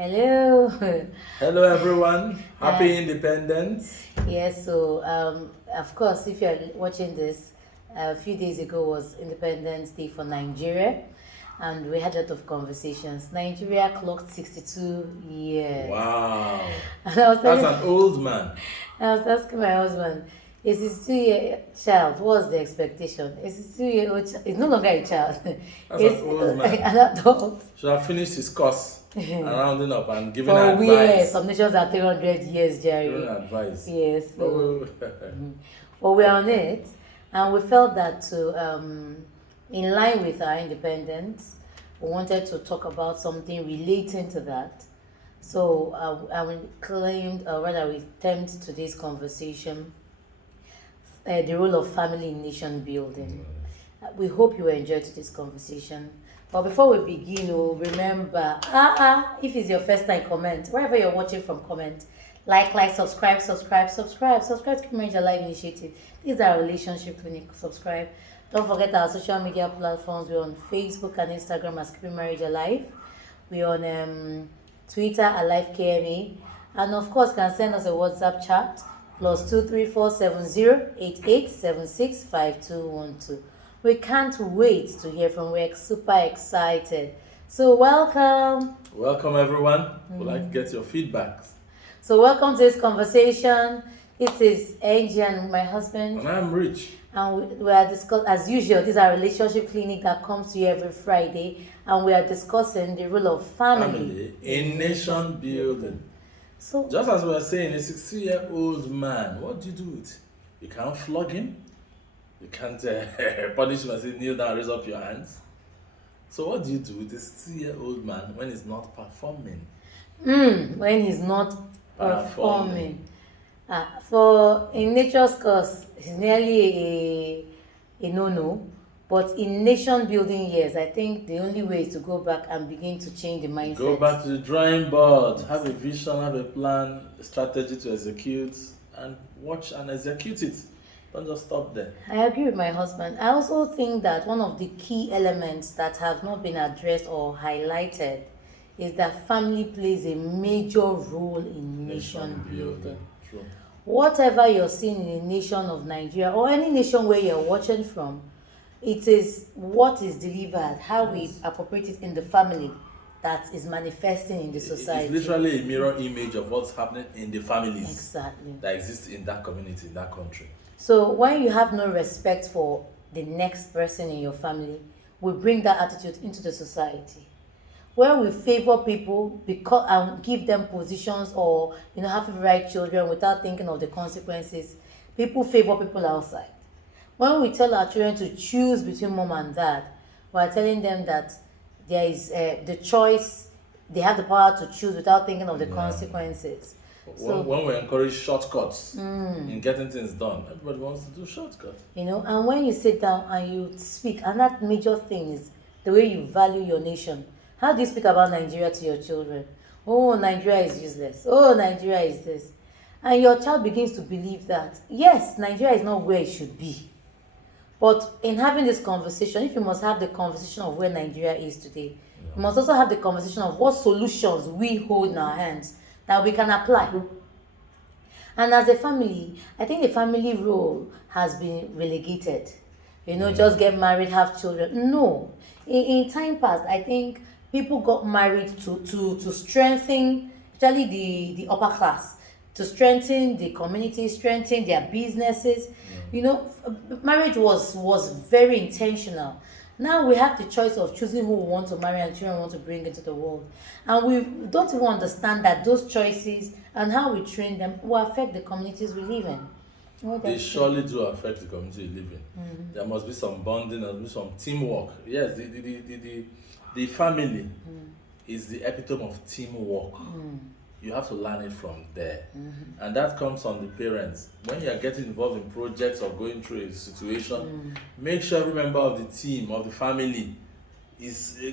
Hello. Hello everyone, happy Independence. Yes, so of course, if you're watching this, a few days ago was Independence Day for Nigeria, and we had a lot of conversations. Nigeria clocked 62 years. Wow, And I was that's telling, an old man. I was asking my husband, a 62-year child, what's the expectation? A 62-year-old child is no longer a child. That's an old man. An adult. Should have finished his course and rounding up and giving For years, advice. some nations are 300 years, Jerry. Giving advice. Yes. So, Oh, well, we're on it, and we felt that in line with our independence, we wanted to talk about something relating to that. So, we claimed, or rather, we termed today's conversation the role of family in nation building. We hope you enjoyed today's conversation. But before we begin, remember, if it's your first time, comment. Wherever you're watching from, comment. Like, subscribe to Keepingmarriagealive initiative. This is our relationship clinic. Subscribe. Don't forget our social media platforms. We're on Facebook and Instagram as Keepingmarriagealive. We're on Twitter at 𝐓�KMA. And of course, can send us a WhatsApp chat +2347088765212. We can't wait to hear from you. We're super excited. So welcome. welcome everyone. We'd like to get your feedbacks. So welcome to this conversation. This is Angie and my husband. And I'm Rich. And we are discussing, as usual, this is our relationship clinic that comes to you every Friday. And we are discussing the role of family in nation building. So Just as we were saying, a 60-year-old man, what do you do with? You can't flog him. You can't punish him and say, kneel down, raise up your hands. So what do you do with a 60-year-old man when he's not performing? when he's not performing. For in nature's course, it's nearly a no-no. But in nation building years, I think the only way is to go back and begin to change the mindset. Go back to the drawing board, have a vision, have a plan, a strategy to execute, and watch and execute it. Don't just stop there. I agree with my husband. I also think that one of the key elements that have not been addressed or highlighted is that family plays a major role in nation building. True. Whatever you're seeing in the nation of Nigeria or any nation where you're watching from, it is what is delivered, how we appropriate it in the family that is manifesting in the society. It's literally a mirror image of what's happening in the families Exactly. that exist in that community, in that country. So when you have no respect for the next person in your family, we bring that attitude into the society. When we favor people because and give them positions or have the right children without thinking of the consequences, people favor people outside. When we tell our children to choose between mom and dad, we are telling them that there is the choice, they have the power to choose without thinking of the consequences. So, when we encourage shortcuts in getting things done, everybody wants to do shortcuts. and when you sit down and you speak, and that major thing is the way you value your nation. How do you speak about Nigeria to your children? Oh, Nigeria is useless. Oh, Nigeria is this. And your child begins to believe that, yes, Nigeria is not where it should be. But in having this conversation, if you must have the conversation of where Nigeria is today, you must also have the conversation of what solutions we hold in our hands that we can apply. And as a family, I think the family role has been relegated. Just get married, have children. No. In time past, I think people got married to strengthen, especially the upper class, to strengthen the community, strengthen their businesses. Marriage was very intentional. Now we have the choice of choosing who we want to marry and children we want to bring into the world. And we don't even understand that those choices and how we train them will affect the communities we live in. They surely do affect the community you live in. There must be some bonding, there must be some teamwork. Yes, the family is the epitome of teamwork. You have to learn it from there. And that comes from the parents. When you are getting involved in projects or going through a situation, make sure every member of the team, of the family,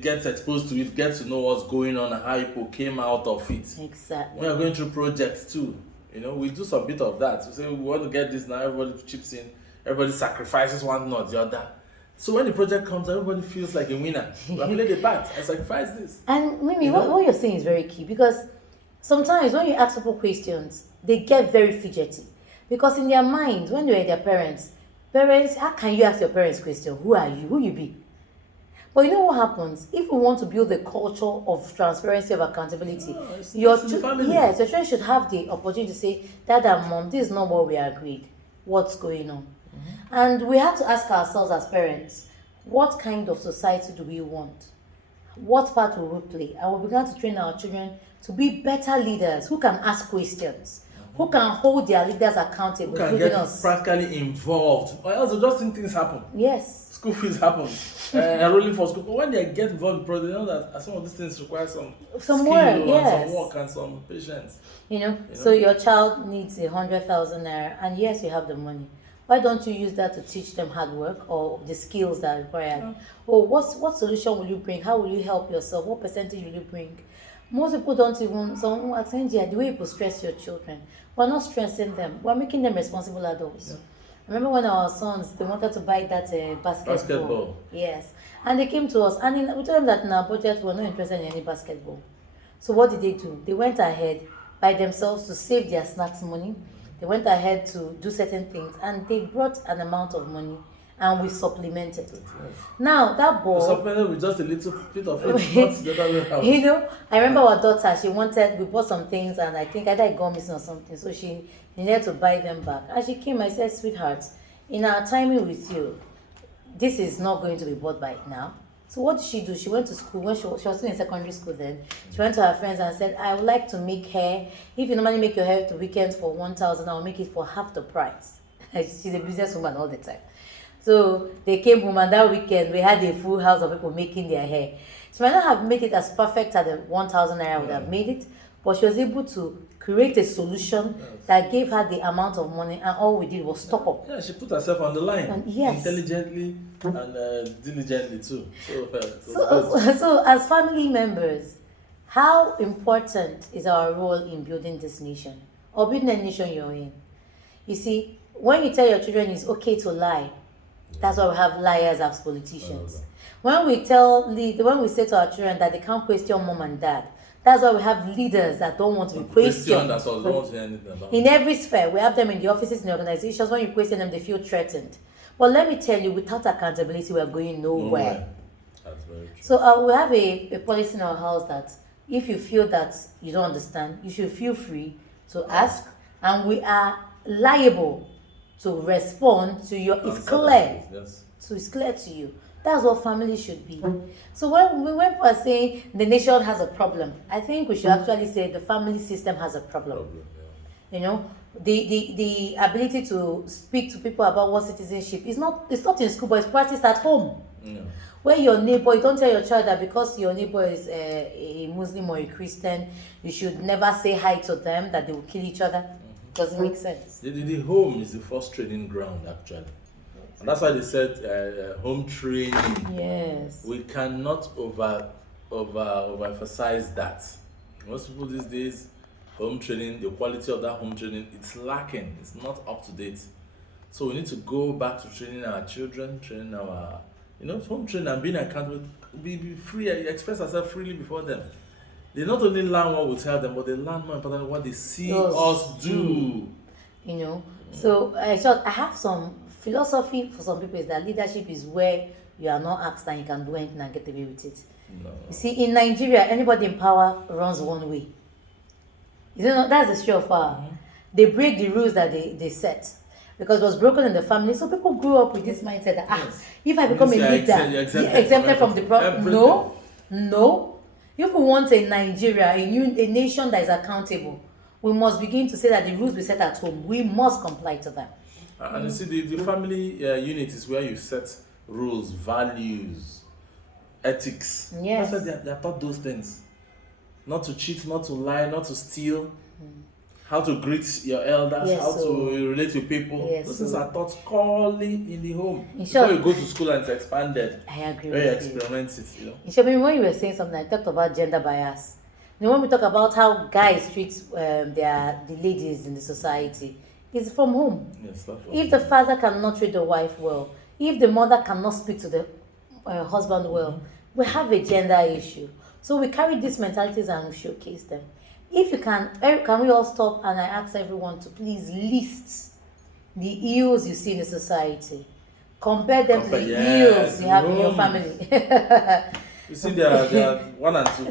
gets exposed to it, gets to know what's going on and how people came out of it. Exactly. When you're going through projects too, we do some bit of that. We say we want to get this now, everybody chips in, everybody sacrifices one or the other So when the project comes, everybody feels like a winner. I played the part. I sacrifice this. And Mimi, what you're saying is very key, because sometimes when you ask people questions, they get very fidgety. Because in their minds, when they're their parents, how can you ask your parents question? Who are you? Who you be? But you know what happens? If we want to build a culture of transparency, of accountability, your children should have the opportunity to say, Dad and Mom, this is not what we agreed. What's going on? And we have to ask ourselves as parents, what kind of society do we want? What part will we play? And we began to train our children to be better leaders who can ask questions, who can hold their leaders accountable, who can get practically involved, or else just think things happen. Yes. School fees happen, enrolling for school. But when they get involved, they know that some of these things require some skill, work, yes, and some work and some patience. So your child needs 100,000 naira, and yes, you have the money. Why don't you use that to teach them hard work or the skills that are required? Yeah. Or what solution will you bring? How will you help yourself? What percentage will you bring? Most people don't even, some accent the way people stress your children. We're not stressing them. We're making them responsible adults. Yeah. I remember when our sons, they wanted to buy that basketball. Yes. And they came to us, and we told them that in our budget, we're not interested in any basketball. So what did they do? They went ahead by themselves to save their snacks money. They went ahead to do certain things, and they brought an amount of money, and we supplemented. Yes. Now that ball, we supplemented with just a little bit of it, not the other way around. I remember our daughter. We bought some things, and I think either I got missing or something, so she needed to buy them back. As she came, I said, "Sweetheart, in our timing with you, this is not going to be bought by now." So what did she do? She went to school. When she was still in secondary school then, she went to her friends and said, I would like to make hair. If you normally make your hair to weekends for 1,000, I'll make it for half the price. She's a businesswoman all the time. So they came home, and that weekend we had a full house of people making their hair. She might not have made it as perfect as the 1,000 naira would have made it, but she was able to create a solution that gave her the amount of money, and all we did was top up. Yeah, she put herself on the line, intelligently and diligently too. So as family members, how important is our role in building this nation, or building a nation you're in? You see, when you tell your children it's okay to lie, that's why we have liars as politicians. When we say to our children that they can't question mom and dad, that's why we have leaders that don't want to be questioned. In every sphere, we have them in the offices, in the organizations. When you question them, they feel threatened. But let me tell you, without accountability, we are going nowhere. That's very true. So we have a policy in our house that if you feel that you don't understand, you should feel free to ask, and we are liable to respond to your. It's clear. Yes. So it's clear to you. That's what family should be. So when we were saying the nation has a problem, I think we should actually say the family system has a problem. The ability to speak to people about what citizenship is not. It's not in school, but it's practiced at home. Yeah. Where your neighbor, you don't tell your child that because your neighbor is a Muslim or a Christian, you should never say hi to them, that they will kill each other. Doesn't make sense. The home is the first training ground, actually. And that's why they said home training. Yes. We cannot overemphasize that. Most people these days, home training, the quality of that home training, it's lacking. It's not up to date. So we need to go back to training our children, training our, home training and being accountable, be free, express ourselves freely before them. They not only learn what we tell them, but they learn more importantly what they see us do. So I have some philosophy for some people is that leadership is where you are not asked and you can do anything and get away with it. No. You see, in Nigeria, anybody in power runs one way. That's the surefire. Mm-hmm. They break the rules that they set because it was broken in the family. So people grew up with this mindset that if I become a leader, exempted from the problem. No. If we want a Nigeria, a nation that is accountable, we must begin to say that the rules we set at home, we must comply to them. And you see, the family unit is where you set rules, values, ethics. Yes. That's why they're taught those things. Not to cheat, not to lie, not to steal. How to greet your elders, how to relate with people. Yes, those things are taught clearly in the home. Before you go to school and it's expanded. I agree with you. Experiment it, In short, when you were saying something, I talked about gender bias. When we talk about how guys treat the ladies in the society, it's from home. Yes, if the father cannot treat the wife well, If the mother cannot speak to the husband well, we have a gender issue. So we carry these mentalities and we showcase them. If you can we all stop and I ask everyone to please list the ills you see in the society. Compare them to the ills you have in your family. You see, there are one and two.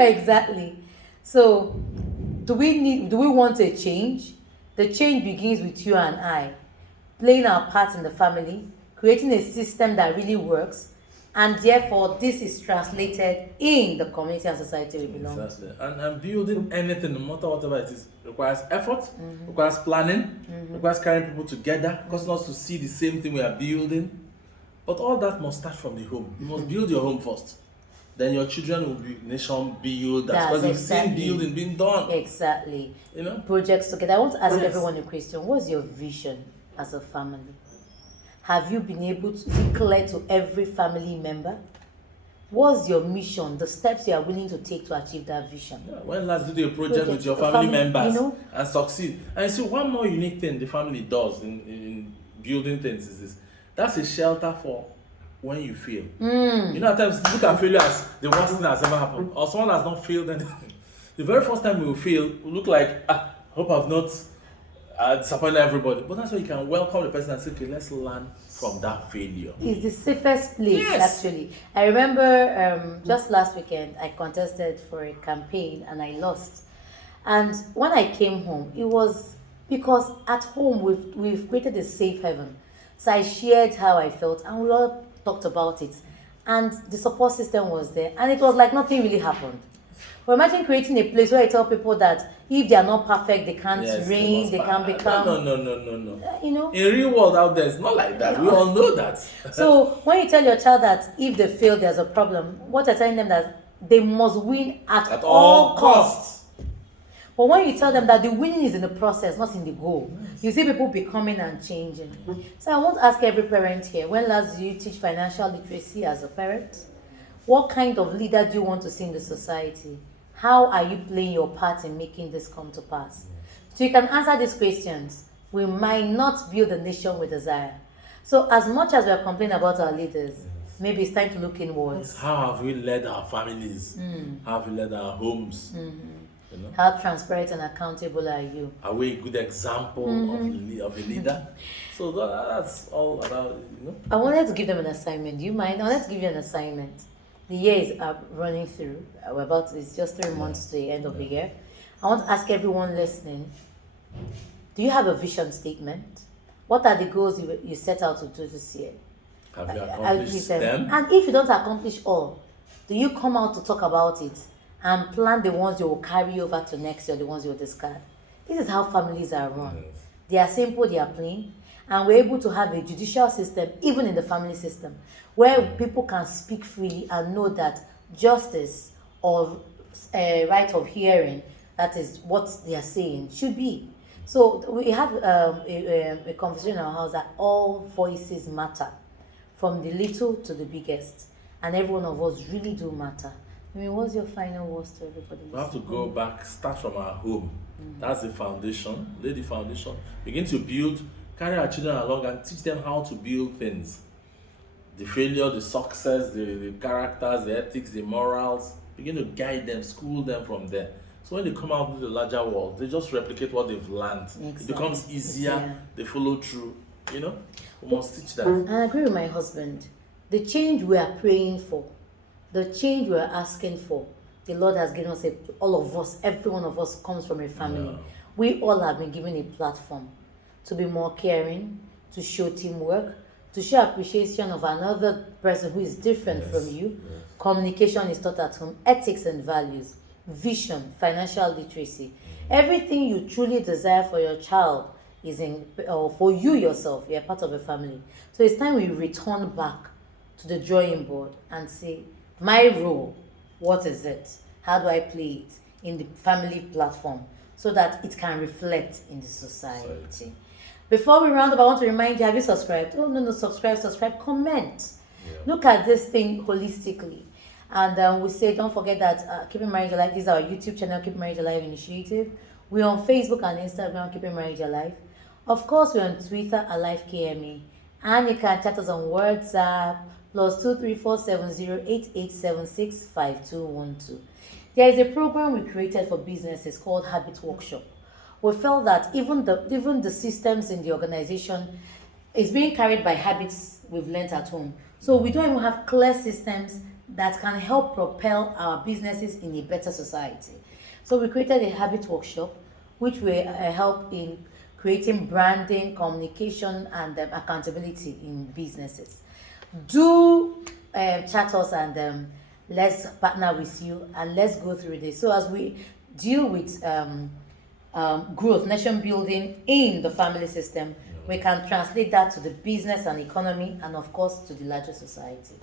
Exactly. So, do we want a change? The change begins with you and I playing our part in the family, creating a system that really works, and therefore this is translated in the community and society we belong to. Exactly. And building anything, no matter whatever it is, requires effort, requires planning, requires carrying people together, cause us to see the same thing we are building. But all that must start from the home. You must build your home first. Then your children will be nation builders. Because you've seen building being done. Exactly. You know? Projects together. I want to ask everyone a question. What's your vision as a family? Have you been able to be clear to every family member? What's your mission? The steps you are willing to take to achieve that vision? Yeah, when last did a project with your family members and succeed? And you see, one more unique thing the family does in building things is this. That's a shelter for when you fail. You know, at times look at failure as the worst thing that's ever happened, or someone has not failed anything. The very first time we will fail, we look like, hope I've not disappointed everybody. But that's why you can welcome the person and say, okay, let's learn from that failure. It's the safest place, actually. I remember just last weekend, I contested for a campaign and I lost. And when I came home, it was because at home we've created a safe haven. So I shared how I felt and we all talked about it. And the support system was there. And it was like nothing really happened. But imagine creating a place where I tell people that if they are not perfect, they can't reign, they can't become. No. You know? In real world out there, it's not like that. We all know that. So when you tell your child that if they fail, there's a problem, what you're telling them that they must win at all costs. But when you tell them that the winning is in the process, not in the goal, you see people becoming and changing. So I want to ask every parent here, when last did you teach financial literacy as a parent? What kind of leader do you want to see in the society? How are you playing your part in making this come to pass? So you can answer these questions. We might not build the nation we desire. So as much as we are complaining about our leaders, maybe it's time to look inwards. How have we led our families? How have we led our homes? You know? How transparent and accountable are you? Are we a good example of a leader? So that's all about, you know. I wanted to give them an assignment. Do you mind? I wanted to give you an assignment. The year is running through. It's just 3 months to the end of the year. I want to ask everyone listening, do you have a vision statement? What are the goals you set out to do this year? Have you accomplished them? And if you don't accomplish all, do you come out to talk about it and plan the ones you will carry over to next year, the ones you will discard? This is how families are run. They are simple, they are plain, and we're able to have a judicial system, even in the family system, where people can speak freely and know that justice or right of hearing, that is what they are saying, should be. So we have a conversation in our house that all voices matter, from the little to the biggest, and every one of us really do matter. I mean, what's your final words to everybody? We have to go back, start from our home. That's the foundation. Lay the foundation. Begin to build, carry our children along and teach them how to build things. The failure, the success, the characters, the ethics, the morals. Begin to guide them, school them from there. So when they come out into the larger world, they just replicate what they've learned. It becomes easier. They follow through. You know, we must teach that. I agree with my husband. The change we are praying for, the change we are asking for, the Lord has given us all of us, every one of us comes from a family. We all have been given a platform to be more caring, to show teamwork, to show appreciation of another person who is different from you. Communication is taught at home, ethics and values, vision, financial literacy. Everything you truly desire for your child is or for you yourself. You're part of a family. So it's time we return back to the drawing board and say, my role, what is it? How do I play it in the family platform so that it can reflect in the society? Before we round up, I want to remind you, have you subscribed? Oh, no, subscribe, comment. Look at this thing holistically. And we say, don't forget that Keeping Marriage Alive, this is our YouTube channel, Keeping Marriage Alive Initiative. We're on Facebook and Instagram, Keeping Marriage Alive. Of course, we're on Twitter, 𝐓𝐇𝐄 𝐑𝐎HQ, And you can chat us on WhatsApp +2347088765212. There is a program we created for businesses called Habit Workshop. We felt that even the systems in the organization is being carried by habits we've learned at home. So we don't even have clear systems that can help propel our businesses in a better society. So we created a habit workshop, which will help in creating branding, communication, and accountability in businesses. Do chat us and let's partner with you and let's go through this. So as we deal with growth, nation building in the family system, we can translate that to the business and economy, and of course to the larger society.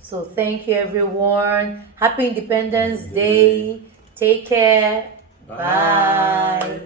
So thank you, everyone. Happy Independence Day. Take care. Bye.